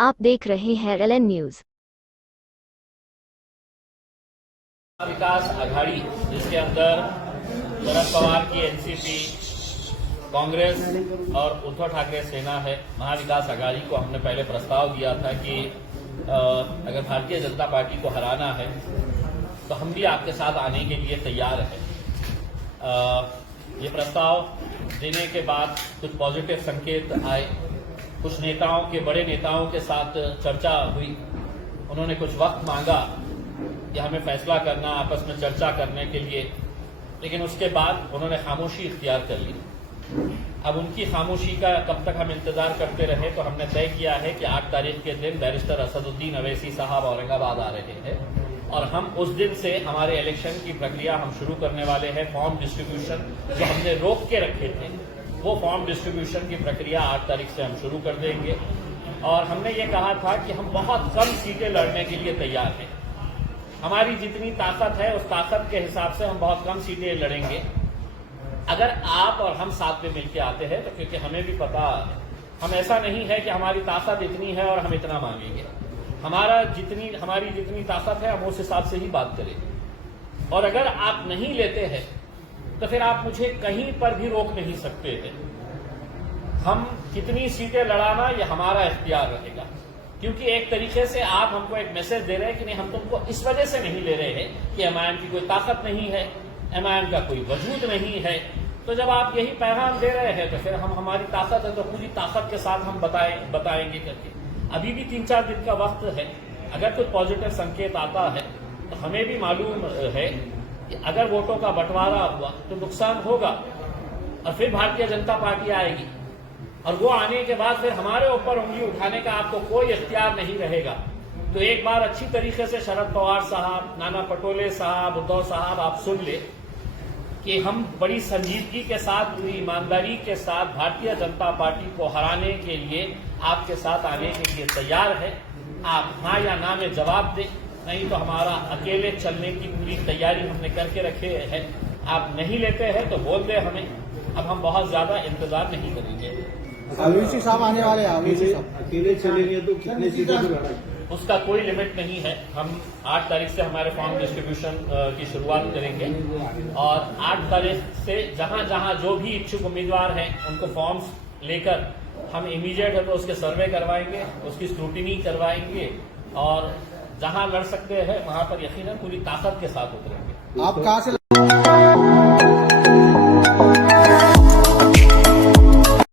आप देख रहे हैं LN न्यूज। विकास आघाड़ी जिसके अंदर शरद पवार की एनसीपी, कांग्रेस और उद्धव ठाकरे सेना है। महाविकास आघाड़ी को हमने पहले प्रस्ताव दिया था कि अगर भारतीय जनता पार्टी को हराना है तो हम भी आपके साथ आने के लिए तैयार हैं। ये प्रस्ताव देने के बाद कुछ पॉजिटिव संकेत आए। कुछ नेताओं के, बड़े नेताओं के साथ चर्चा हुई। उन्होंने कुछ वक्त मांगा कि हमें फैसला करना, आपस में चर्चा करने के लिए, लेकिन उसके बाद उन्होंने खामोशी इख्तियार कर ली। अब उनकी खामोशी का कब तक हम इंतजार करते रहे, तो हमने तय किया है कि 8 तारीख के दिन बैरिस्टर असदुद्दीन अवैसी साहब औरंगाबाद आ रहे हैं और हम उस दिन से हमारे इलेक्शन की प्रक्रिया हम शुरू करने वाले हैं। फॉर्म डिस्ट्रीब्यूशन जो हमने रोक के रखे थे, वो फॉर्म डिस्ट्रीब्यूशन की प्रक्रिया 8 तारीख से हम शुरू कर देंगे। और हमने ये कहा था कि हम बहुत कम सीटें लड़ने के लिए तैयार हैं। हमारी जितनी ताकत है उस ताकत के हिसाब से हम बहुत कम सीटें लड़ेंगे। अगर आप और हम साथ में मिलकर आते हैं तो, क्योंकि हमें भी पता, हम ऐसा नहीं है कि हमारी ताकत इतनी है और हम इतना मांगेंगे। हमारी जितनी ताकत है हम उस हिसाब से ही बात करेंगे। और अगर आप नहीं लेते हैं तो फिर आप मुझे कहीं पर भी रोक नहीं सकते हैं। हम कितनी सीटें लड़ाना ये हमारा इख्तियार रहेगा, क्योंकि एक तरीके से आप हमको एक मैसेज दे रहे हैं कि नहीं, हम तुमको इस वजह से नहीं ले रहे हैं कि एमआईएम की कोई ताकत नहीं है, एमआईएम का कोई वजूद नहीं है। तो जब आप यही पैगाम दे रहे हैं तो फिर हम, हमारी ताकत है तो पूरी ताकत के साथ हम बताएंगे करके। अभी भी 3-4 दिन का वक्त है। अगर कुछ पॉजिटिव संकेत आता है तो हमें भी मालूम है कि अगर वोटों का बंटवारा हुआ तो नुकसान होगा और फिर भारतीय जनता पार्टी आएगी और वो आने के बाद फिर हमारे ऊपर उंगली उठाने का आपको कोई इख्तियार नहीं रहेगा। तो एक बार अच्छी तरीके से शरद पवार साहब, नाना पटोले साहब, उद्धव साहब, आप सुन ले कि हम बड़ी संजीदगी के साथ, पूरी ईमानदारी के साथ भारतीय जनता पार्टी को हराने के लिए आपके साथ आने के लिए तैयार है। आप हाँ या ना में जवाब दें, नहीं तो हमारा अकेले चलने की पूरी तैयारी हमने करके रखे है। आप नहीं लेते हैं तो बोल दें हमें, अब हम बहुत ज्यादा इंतजार नहीं करेंगे। अवैसी साहब आने वाले हैं, अवैसी साहब अकेले चलेंगे तो कितने सीटों पर लड़ाई? उसका कोई लिमिट नहीं है। हम 8 तारीख से हमारे फॉर्म डिस्ट्रीब्यूशन की शुरुआत करेंगे और 8 तारीख से जहां जहां जो भी इच्छुक उम्मीदवार हैं उनको फॉर्म्स लेकर हम इमीडिएट है तो उसके सर्वे करवाएंगे, उसकी स्क्रूटिनी करवाएंगे और जहां लड़ सकते हैं वहां पर यकीनन पूरी ताकत के साथ उतरेंगे। आप कहां से